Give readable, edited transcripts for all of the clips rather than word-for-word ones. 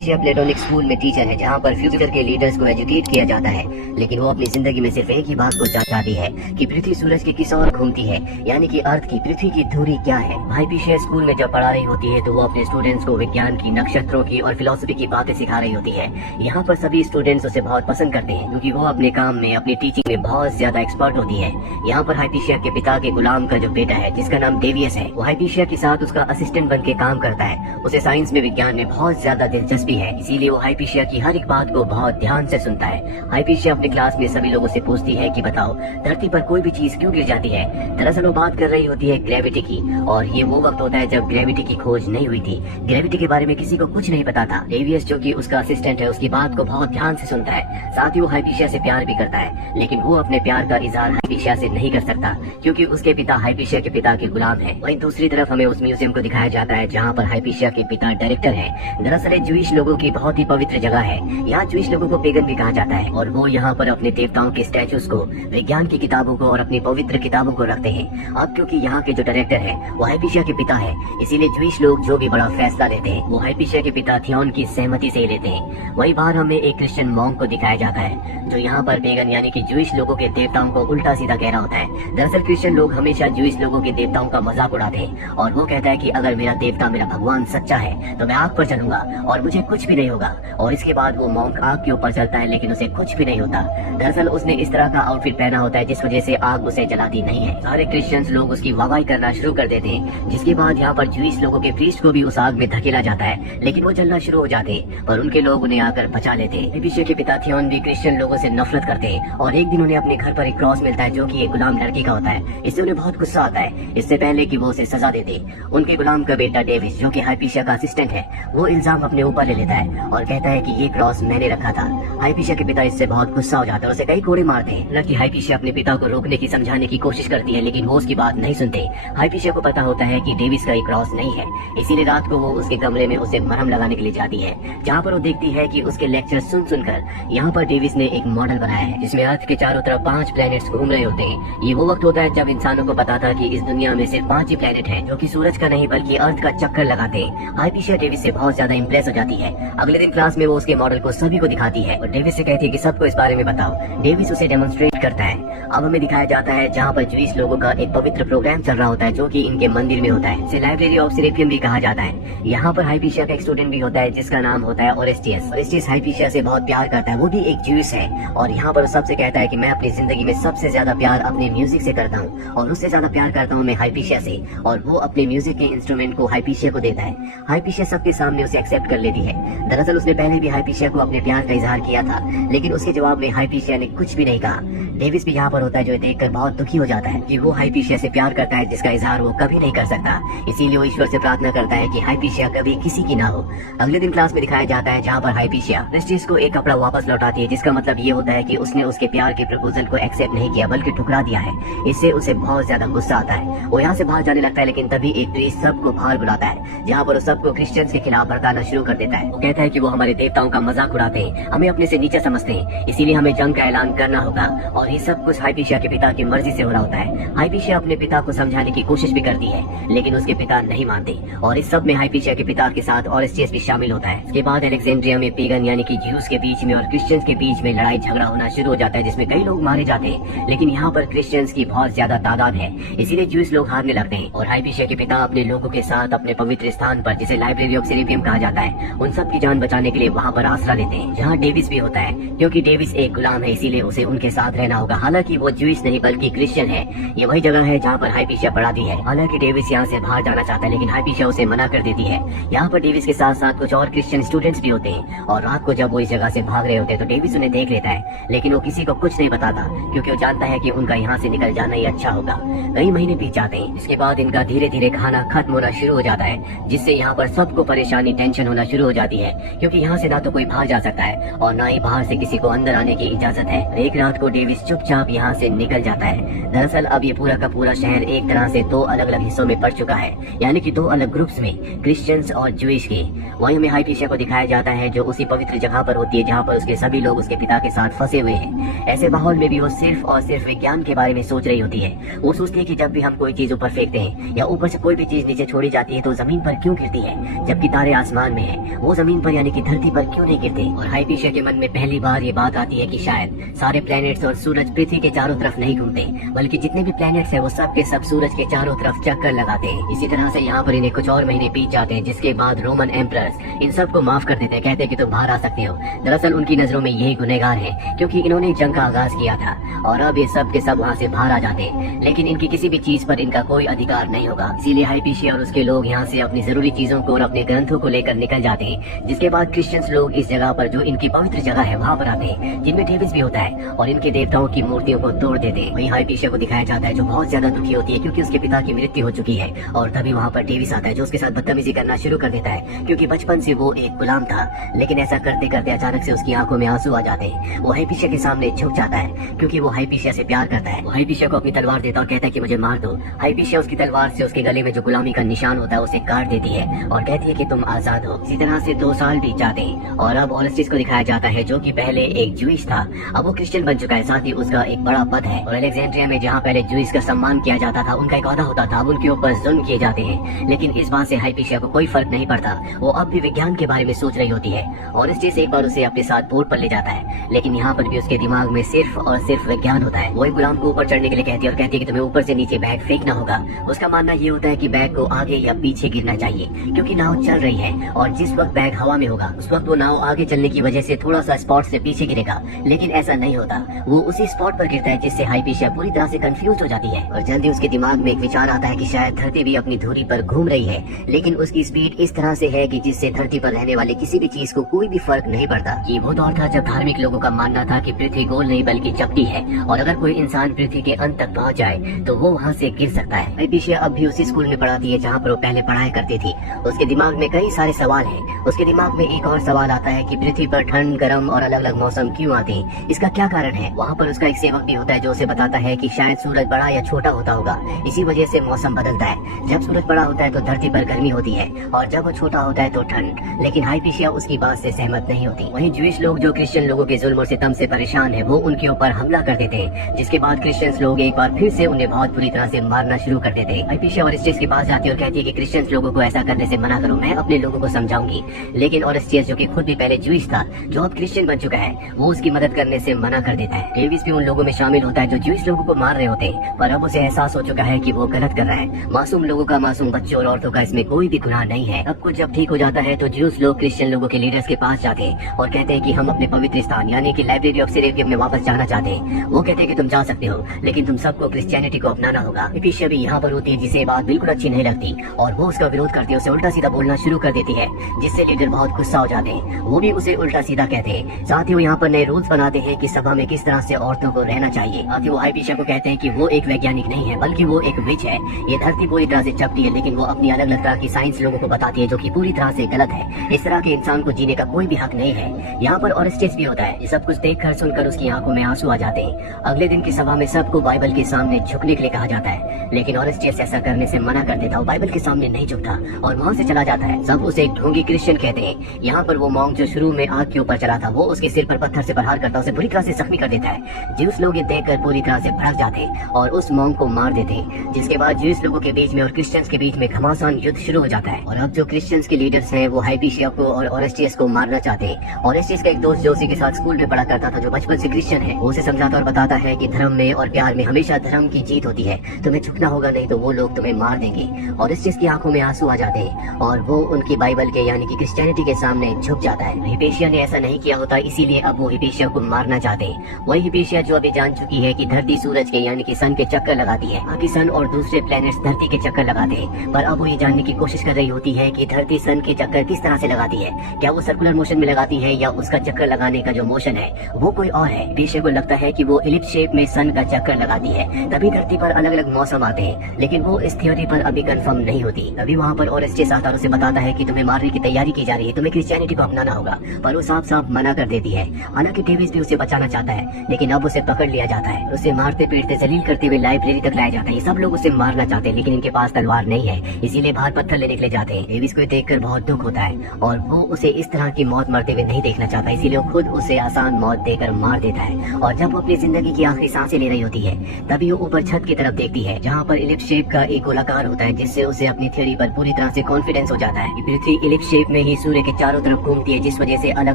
Platonic school में teacher है जहाँ पर फ्यूचर के लीडर्स को एजुकेट किया जाता है, लेकिन वो अपनी जिंदगी में सिर्फ एक ही बात को चाहती है कि पृथ्वी सूरज की किस ओर घूमती है, यानी कि अर्थ की पृथ्वी की दूरी क्या है। हाइपीशिया स्कूल में जब पढ़ा रही होती है तो वो अपने स्टूडेंट्स को विज्ञान की, नक्षत्रों की और फिलोसफी की बातें सिखा रही होती है। यहाँ पर सभी स्टूडेंट्स उसे बहुत पसंद करते हैं क्योंकि वो अपने काम में, अपनी टीचिंग में बहुत ज्यादा एक्सपर्ट होती है। यहाँ पर हाइपीशिया के पिता के गुलाम का जो बेटा है जिसका नाम डेवियस है, वो हाइपीशिया के साथ उसका असिस्टेंट बन के काम करता है। उसे साइंस में, विज्ञान में बहुत ज्यादा दिलचस्पी है, इसीलिए वो हाइपीशिया की हर एक बात को बहुत ध्यान से सुनता है। हाइपीशिया अपने क्लास में सभी लोगों से पूछती है कि बताओ धरती पर कोई भी चीज क्यों गिर जाती है। दरअसल वो बात कर रही होती है ग्रेविटी की, और ये वो वक्त होता है जब ग्रेविटी की खोज नहीं हुई थी। ग्रेविटी के बारे में किसी को कुछ नहीं पता था। डेवियस जो कि उसका असिस्टेंट है उसकी बात को बहुत ध्यान से सुनता है, साथ ही वो हाइपीशिया से प्यार भी करता है, लेकिन वो अपने प्यार का इजहार हाइपीशिया से नहीं कर सकता क्योंकि उसके पिता हाइपीशिया के पिता के गुलाम है। वहीं दूसरी तरफ हमें उस म्यूजियम को दिखाया जाता है जहाँ पर हाइपीशिया के पिता डायरेक्टर है। दरअसल जूइश लोगों की बहुत ही पवित्र जगह है। यहाँ जूइश लोगों को पेगन भी कहा जाता है और वो यहाँ पर अपने देवताओं के स्टैचूज को, विज्ञान की किताबों को और अपनी पवित्र किताबों को रखते हैं। अब क्योंकि यहाँ के जो डायरेक्टर है वो हाइपीशिया के पिता है, इसीलिए जूइश लोग जो भी बड़ा फैसला लेते हैं वो हाइपीशिया के पिता थियोन की सहमति से ही लेते हैं। वहीं बाहर हमें एक क्रिश्चियन मॉन्क को दिखाया जाता है जो यहाँ पर पेगन यानी कि जूइश लोगों के देवताओं को उल्टा सीधा कह रहा होता है। दरअसल क्रिश्चियन लोग हमेशा जूइश लोगों के देवताओं का मजाक उड़ाते हैं और वो कहता है कि अगर मेरा देवता, मेरा भगवान सच्चा है तो मैं आग पर चलूंगा और मुझे कुछ भी नहीं होगा। और इसके बाद वो मॉन्क आग के ऊपर चलता है लेकिन उसे कुछ भी नहीं होता। दरअसल उसने इस तरह का आउटफिट पहना होता है जिस वजह से आग उसे जलाती नहीं है। सारे क्रिश्चियंस लोग उसकी वाहवाही करना शुरू कर देते हैं, जिसके बाद यहाँ पर जूइश लोगों के प्रीस्ट को भी उस आग में धकेला जाता है, लेकिन वो जलना शुरू हो जाते हैं पर उनके लोग उन्हें आकर बचा लेते हैं। हाइपीशिया के पिता थियोन भी क्रिश्चियन लोगों से नफरत करते हैं और एक दिन उन्हें अपने घर पर एक क्रॉस मिलता है जो कि एक गुलाम लड़की का होता है। इससे उन्हें बहुत गुस्सा आता है। इससे पहले कि वो उसे सजा देते, उनके गुलाम का बेटा डेविस जो कि हाइपीशिया का असिस्टेंट है, वो इल्जाम अपने ऊपर ले लेता है और कहता है कि ये क्रॉस मैंने रखा था। हाइपीशिया के पिता इससे बहुत गुस्सा हो जाता है और उसे कई कोड़े मारते हैं। लड़की हाइपीशिया अपने पिता को रोकने की, समझाने की कोशिश करती है लेकिन वो उसकी बात नहीं सुनते। हाइपीशिया को पता होता है कि डेविस का एक क्रॉस नहीं है, इसीलिए रात को वो उसके कमरे में उसे मरहम लगाने के लिए जाती है, जहाँ पर वो देखती है कि उसके लेक्चर सुन सुनकर यहाँ पर डेविस ने एक मॉडल बनाया है जिसमें अर्थ के चारों तरफ 5 प्लैनेट्स घूम रहे होते हैं। ये वो वक्त होता है जब इंसानों को पता था कि इस दुनिया में सिर्फ 5 ही प्लैनेट है जो कि सूरज का नहीं बल्कि अर्थ का चक्कर लगाते हैं। हाइपीशिया डेविस से बहुत ज्यादा इंप्रेस हो जाती है। अगले दिन क्लास में वो उसके मॉडल को सभी को दिखाती है और डेविस से कहती है कि सबको इस बारे में बताओ। डेविस उसे डेमोन्स्ट्रेट करता है। अब हमें दिखाया जाता है जहाँ पर जूइश लोगों का एक पवित्र प्रोग्राम चल रहा होता है जो कि इनके मंदिर में होता है। इसे लाइब्रेरी ऑफ सेरेपियम भी कहा जाता है। यहाँ पर हाइपीशिया का एक स्टूडेंट भी होता है जिसका नाम होता है ओरेस्टियस। ओरेस्टियस हाइपीशिया से बहुत प्यार करता है, वो भी एक जूइश है और यहाँ पर सबसे कहता है कि मैं अपनी जिंदगी में सबसे ज्यादा प्यार अपने म्यूजिक से करता हूँ और उससे ज्यादा प्यार करता हूँ मैं हाइपीशिया से, और वो अपने म्यूजिक के इंस्ट्रूमेंट को हाइपीशिया को देता है। हाइपीशिया सबके सामने उसे एक्सेप्ट कर लेती है। दरअसल उसने पहले भी हाइपीशिया को अपने प्यार का इजहार किया था लेकिन उसके जवाब में हाइपीशिया ने कुछ भी नहीं कहा। डेविस भी यहाँ पर होता है जो देखकर बहुत दुखी हो जाता है कि वो हाइपीशिया से प्यार करता है जिसका इजहार वो कभी नहीं कर सकता। इसीलिए वो ईश्वर से प्रार्थना करता है कि हाइपीशिया कभी किसी की ना हो। अगले दिन क्लास में दिखाया जाता है जहाँ पर हाइपीशिया ओरेस्टियस को एक कपड़ा वापस लौटाती है, जिसका मतलब ये होता है कि उसने उसके प्यार के प्रपोजल को एक्सेप्ट नहीं किया बल्कि ठुकरा दिया है। इससे उसे बहुत ज्यादा गुस्सा आता है। वो यहाँ से बाहर जाने लगता है लेकिन तभी एक प्रीस्ट सबको बाहर बुलाता है जहाँ पर वो सबको क्रिश्चियंस के खिलाफ भड़काना शुरू कर देता है। वो कहता है कि वो हमारे देवताओं का मजाक उड़ाते हैं, हमें अपने से नीचे समझते हैं, इसीलिए हमें जंग का ऐलान करना होगा। और ये सब कुछ हाइपीशिया के पिता की मर्जी से हो रहा होता है। हाइपीशिया अपने पिता को समझाने की कोशिश भी करती है लेकिन उसके पिता नहीं मानते और इस सब में हाइपीशिया के पिता के साथ ओरेस्टियस भी शामिल होता है। इसके बाद अलेक्जेंड्रिया में पेगन यानी कि ज्यूस के बीच में और क्रिश्चियंस के बीच में लड़ाई झगड़ा होना शुरू हो जाता है जिसमें कई लोग मारे जाते हैं, लेकिन यहाँ पर क्रिश्चियंस की बहुत ज्यादा तादाद है इसीलिए ज्यूस लोग हारने लगते हैं और हाइपीशिया के पिता अपने लोगों के साथ अपने पवित्र स्थान पर, जिसे लाइब्रेरी ऑफ सेरेपियम कहा जाता है, उन सब की जान बचाने के लिए वहाँ पर आसरा लेते हैं जहाँ डेविस भी होता है। क्योंकि डेविस एक गुलाम है इसीलिए उसे उनके साथ रहना होगा। हालांकि वो ज्यूइश नहीं बल्कि क्रिश्चियन है। ये वही जगह है जहाँ पर हाइपीशिया पढ़ाती है। हालांकि डेविस यहाँ से बाहर जाना चाहता है लेकिन हाइपीशिया उसे मना कर देती है। यहाँ पर डेविस के साथ साथ कुछ और क्रिश्चियन स्टूडेंट्स भी होते हैं और रात को जब वो इस जगह से भाग रहे होते हैं तो डेविस उन्हें देख लेता है लेकिन वो किसी को कुछ नहीं बताता क्योंकि वो जानता है कि उनका यहाँ से निकल जाना ही अच्छा होगा। कई महीने बीत जाते हैं। इसके बाद इनका धीरे धीरे खाना खत्म होना शुरू हो जाता है जिससे यहाँ पर सबको परेशानी, टेंशन होना शुरू हो जाती है क्योंकि यहाँ से ना तो कोई बाहर जा सकता है और ना ही बाहर से किसी को अंदर आने की इजाजत है। एक रात को डेविस चुपचाप यहाँ से निकल जाता है। दरअसल अब ये पूरा का पूरा शहर एक तरह से 2 अलग अलग हिस्सों में पड़ चुका है, यानी कि 2 अलग ग्रुप्स में, क्रिश्चियंस और जूइश के। वहीं हमें हाइपीशिया को दिखाया जाता है जो उसी पवित्र जगह पर होती है जहाँ पर उसके सभी लोग उसके पिता के साथ फंसे हुए हैं। ऐसे माहौल में भी वो सिर्फ और सिर्फ विज्ञान के बारे में सोच रही होती है। वो सोचती है कि जब भी हम कोई चीज ऊपर फेंकते हैं या ऊपर से कोई भी चीज नीचे छोड़ी जाती है तो जमीन पर क्यों गिरती है जबकि तारे आसमान में है। वो वो जमीन पर यानी कि धरती पर क्यों नहीं गिरते। और हाइपेशिया के मन में पहली बार ये बात आती है कि शायद सारे प्लैनेट्स और सूरज पृथ्वी के चारों तरफ नहीं घूमते, बल्कि जितने भी प्लैनेट्स हैं वो सब के सब सूरज के चारों तरफ चक्कर लगाते हैं। इसी तरह से यहाँ पर इन्हें कुछ और महीने बीत जाते हैं, जिसके बाद रोमन एम्परर्स इन सब को माफ कर देते हैं, कहते हैं कि तुम बाहर आ सकते हो। दरअसल उनकी नजरों में यही गुनहगार है, क्योंकि इन्होंने जंग का आगाज किया था और अब ये सब के सब वहाँ से बाहर आ जाते हैं, लेकिन इनकी किसी भी चीज पर इनका कोई अधिकार नहीं होगा। इसीलिए हाइपेशिया और उसके लोग यहाँ से अपनी जरूरी चीजों को और अपने ग्रंथों को लेकर निकल जाते हैं। जिसके बाद क्रिश्चियंस लोग इस जगह पर जो इनकी पवित्र जगह है वहाँ पर आते हैं, जिनमें डेविस भी होता है, और इनके देवताओं की मूर्तियों को तोड़ देते हैं। वहीं हाइपेशिया को दिखाया जाता है जो बहुत ज्यादा दुखी होती है, क्योंकि उसके पिता की मृत्यु हो चुकी है। और तभी वहाँ पर डेविस आता है जो उसके साथ बदतमीजी करना शुरू कर देता है, क्योंकि बचपन से वो एक गुलाम था। लेकिन ऐसा करते करते अचानक से उसकी आंखों में आंसू आ जाते हैं। वो हाइपेशिया के सामने झुक जाता है, क्योंकि वो हाइपेशिया से प्यार करता है। वो हाइपेशिया को अपनी तलवार देता और कहता है कि मुझे मार दो। हाइपेशिया उसकी तलवार से उसके गले में जो गुलामी का निशान होता है उसे काट देती है और कहती है कि तुम आजाद हो। इसी तरह से 2 साल बीत जाते हैं और अब ओरेस्टिस को दिखाया जाता है जो कि पहले एक जूइश था, अब वो क्रिश्चियन बन चुका है, साथ ही उसका एक बड़ा पद है। और अलेक्जेंड्रिया में जहाँ पहले जूइश का सम्मान किया जाता था, उनका एक वादा होता था, अब उनके ऊपर जुल्म किए जाते हैं। लेकिन इस बात से हाइपेशिया को कोई फर्क नहीं पड़ता, वो अब भी विज्ञान के बारे में सोच रही होती है। ओरेस्टिस एक बार उसे अपने साथ बोट पर ले जाता है, लेकिन यहाँ पर भी उसके दिमाग में सिर्फ और सिर्फ विज्ञान होता है। वो एक गुलाम को ऊपर चढ़ने के लिए कहती है और कहती है कि तुम्हें ऊपर से नीचे बैग फेंकना होगा। उसका मानना ये होता है कि बैग को आगे या पीछे गिरना चाहिए, क्योंकि नाव चल रही है और जिस वक्त बैग हवा में होगा उस वक्त वो नाव आगे चलने की वजह से थोड़ा सा स्पॉट से पीछे गिरेगा। लेकिन ऐसा नहीं होता, वो उसी स्पॉट पर गिरता है, जिससे हाइपेशिया पूरी तरह से कंफ्यूज हो जाती है। और जल्दी उसके दिमाग में एक विचार आता है कि शायद धरती भी अपनी धुरी पर घूम रही है, लेकिन उसकी स्पीड इस तरह से है कि जिससे धरती पर रहने वाले किसी भी चीज को कोई भी फर्क नहीं पड़ता। ये वो दौर था जब धार्मिक लोगों का मानना था कि पृथ्वी गोल नहीं बल्कि चपटी है, और अगर कोई इंसान पृथ्वी के अंत तक पहुंच जाए तो वो वहाँ से गिर सकता है। हाइपेशिया अब भी उसी स्कूल में पढ़ाती है जहाँ पर वो पहले पढ़ाई करती थी। उसके दिमाग में कई सारे सवाल हैं। उसके दिमाग में एक और सवाल आता है कि पृथ्वी पर ठंड, गर्म और अलग अलग मौसम क्यों आते हैं, इसका क्या कारण है। वहाँ पर उसका एक सेवक भी होता है जो उसे बताता है कि शायद सूरज बड़ा या छोटा होता होगा, इसी वजह से मौसम बदलता है। जब सूरज बड़ा होता है तो धरती पर गर्मी होती है, और जब वो छोटा होता है तो ठंड। लेकिन हाइपेशिया उसकी बात से सहमत नहीं होती। वहीं ज्यूइश लोग जो क्रिश्चियन लोगों के जुल्म और सितम से परेशान है, वो उनके ऊपर हमला कर देते हैं, जिसके बाद क्रिश्चियंस लोग एक बार फिर से उन्हें बहुत बुरी तरह से मारना शुरू कर देते हैं। हाइपेशिया ओरेस्टिस के पास जाती है और कहती है कि क्रिश्चियंस लोगों को ऐसा करने से मना करो, मैं अपने लोगों को समझाऊंगी। लेकिन ओरेस्टिस जो कि खुद भी पहले ज्यूइश था, जो अब क्रिश्चियन बन चुका है, वो उसकी मदद करने से मना कर देता है। डेविस भी उन लोगों में शामिल होता है जो ज्यूइश लोगों को मार रहे होते हैं, पर अब उसे एहसास हो चुका है कि वो गलत कर रहा है। मासूम लोगों का, मासूम बच्चों और औरतों का इसमें कोई भी गुनाह नहीं है। अब कुछ जब ठीक हो जाता है तो ज्यूस लोग क्रिश्चियन लोगों के लीडर्स के पास जाते हैं और कहते हैं कि हम अपने पवित्र स्थान यानी कि लाइब्रेरी ऑफ सेरेबियम में वापस जाना चाहते हैं। वो कहते हैं कि तुम जा सकते हो, लेकिन तुम सबको क्रिश्चियनिटी को अपनाना होगा। हाइपेशिया भी यहाँ पर होती है, जिसे बात बिल्कुल अच्छी नहीं लगती और वो उसका विरोध करती है, उसे उल्टा सीधा बोलना शुरू कर देती है, जिससे लीडर बहुत गुस्सा हो जाते हैं। वो भी उसे उल्टा सीधा कहते हैं। साथ ही वो यहाँ पर नए रूल्स बनाते हैं कि सभा में किस तरह से औरतों को रहना चाहिए। साथ ही वो हाइपेशिया को कहते हैं कि वो एक वैज्ञानिक नहीं है, बल्कि वो एक विच है। ये धरती पूरी तरह से चपटी है, लेकिन वो अपनी अलग अलग तरह की साइंस लोगों को बताती है, जो कि पूरी तरह से गलत है। इस तरह के इंसान को जीने का कोई भी हक नहीं है। यहाँ पर ओरेस्टिस भी होता है। ये सब कुछ देखकर सुनकर उसकी आंखों में आंसू आ जाते हैं। अगले दिन की सभा में सबको बाइबल के सामने झुकने के लिए कहा जाता है, लेकिन ओरेस्टिस ऐसा करने से मना कर देता। वो बाइबल के सामने नहीं झुकता और वहाँ से चला जाता है। सब उसे एक ढोंगी क्रिश्चियन कहते हैं। यहाँ पर वो मॉन्क जो शुरू में आग के ऊपर चला था, वो उसके सिर पर पत्थर से प्रहार करता, उसे बुरी तरह से जख्मी कर देता है। ज्यूस लोग ये देखकर पूरी तरह से भड़क जाते हैं और उस मॉन्क को मार देते हैं, जिसके बाद ज्यूस लोगों के बीच में और क्रिश्चियंस के बीच में घमासान युद्ध शुरू हो जाता है। और अब जो क्रिश्चियंस के लीडर्स हैं वो हाइपेशिया को और ओरेस्टिस को मारना चाहते हैं। ओरेस्टिस का एक दोस्त जो उसी के साथ स्कूल में पढ़ा करता था, जो बचपन से क्रिश्चियन है, वो उसे समझाता और बताता है कि धर्म में और प्यार में हमेशा धर्म की जीत होती है, तुम्हें झुकना होगा, नहीं तो वो लोग तुम्हें मार देंगे। ओरेस्टिस की आंखों में आंसू आ जाते हैं और वो उनकी बाइबल के यानी कि क्रिश्चियनिटी के सामने झुक जाता है। हाइपेशिया ने ऐसा नहीं किया होता, इसीलिए अब वो हाइपेशिया को मारना चाहते हैं। वही हाइपेशिया जो अभी जान चुकी है कि धरती सूरज के यानी कि सन के चक्कर लगाती है, बाकी सन और दूसरे प्लैनेट्स धरती के चक्कर लगाते हैं, पर अब वो ये जानने की कोशिश कर रही होती है कि धरती सन के चक्कर किस तरह से लगाती है। क्या वो सर्कुलर मोशन में लगाती है या उसका चक्कर लगाने का जो मोशन है वो कोई और है। हाइपेशिया को लगता है कि वो इलिप्स शेप में सन का चक्कर लगाती है, तभी धरती पर अलग अलग मौसम आते हैं, लेकिन वो इस थ्योरी पर अभी कंफर्म नहीं होती। तभी वहाँ पर ओरेस्टिस आता है और उसे बताता है कि तुम्हें मारने की तैयारी की जा रही है, तुम्हें क्रिश्चियनिटी को अपनाना होगा, पर वो साफ साफ मना कर देती है। हालांकि डेविस भी उसे बचाना चाहता है, लेकिन अब उसे पकड़ लिया जाता है। उसे मारते पीटते जलील करते हुए लाइब्रेरी तक लाया जाता है। ये सब लोग उसे मारना चाहते हैं, लेकिन इनके पास तलवार नहीं है, इसीलिए बाहर पत्थर लेने के लिए जाते हैं। डेविस को देखकर बहुत दुख होता है और वो उसे इस तरह की मौत मरते हुए नहीं देखना चाहता, इसीलिए वो खुद उसे आसान मौत देकर मार देता है। और जब वो अपनी जिंदगी की आखिरी सांसें ले रही होती है, तभी वो ऊपर छत की तरफ देखती है, जहाँ पर इलिप्स शेप का एक गोलाकार होता है, जिससे उसे अपनी थ्योरी पर पूरी तरह से कॉन्फिडेंस हो जाता है कि पृथ्वी इलिप्स शेप में हुए ही सूर्य के चारों तरफ घूमती है, जिस वजह से अलग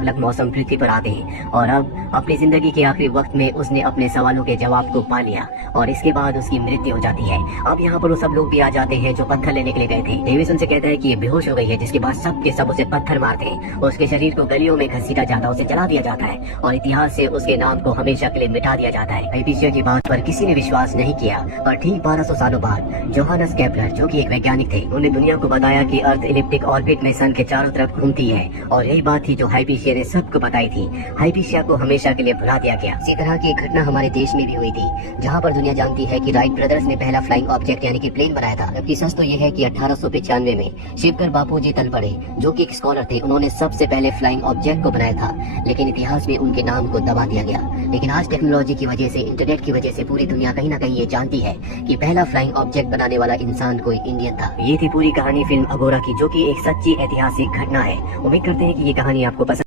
अलग मौसम पृथ्वी पर आते हैं। और अब अपनी जिंदगी के आखिरी वक्त में उसने अपने सवालों के जवाब को पा लिया और इसके बाद उसकी मृत्यु हो जाती है। अब यहाँ पर वो सब लोग भी आ जाते हैं जो पत्थर लेने के लिए गए थे। डेविस उनसे कहता है कि ये बेहोश हो गई है, जिसके बाद सब के सब उसे पत्थर मारते हैं। उसके शरीर को गलियों में घसीटा जाता है, उसे जला दिया जाता है और इतिहास से उसके नाम को हमेशा के लिए मिटा दिया जाता है। हाइपीशिया की बात पर किसी ने विश्वास नहीं किया, पर ठीक 1200 सालों बाद जोहानस केपलर, जो कि एक वैज्ञानिक थे, उन्होंने दुनिया को बताया कि अर्थ इलिप्टिक ऑर्बिट में सन के चारों तरफ घूमती है और यही बात थी जो हाइपीशिया ने सबको बताई थी। हाइपीशिया को हमेशा के लिए भुला दिया गया। इसी तरह की एक घटना हमारे देश में भी हुई थी, जहाँ पर दुनिया जानती है कि राइट ब्रदर्स ने पहला फ्लाइंग ऑब्जेक्ट यानी कि प्लेन बनाया था। जबकि सच तो यह है कि 1895 में शिवकर बापूजी तलपड़े, जो कि एक स्कॉलर थे, उन्होंने सबसे पहले फ्लाइंग ऑब्जेक्ट को बनाया था, लेकिन इतिहास में उनके नाम को दबा दिया गया। लेकिन आज टेक्नोलॉजी की वजह से, इंटरनेट की वजह से पूरी दुनिया कहीं ना कहीं ये जानती है कि पहला फ्लाइंग ऑब्जेक्ट बनाने वाला इंसान कोई इंडियन था। ये थी पूरी कहानी फिल्म अगोरा की, जो कि एक सच्ची ऐतिहासिक घटना है। उम्मीद करते हैं कि ये कहानी आपको पसंद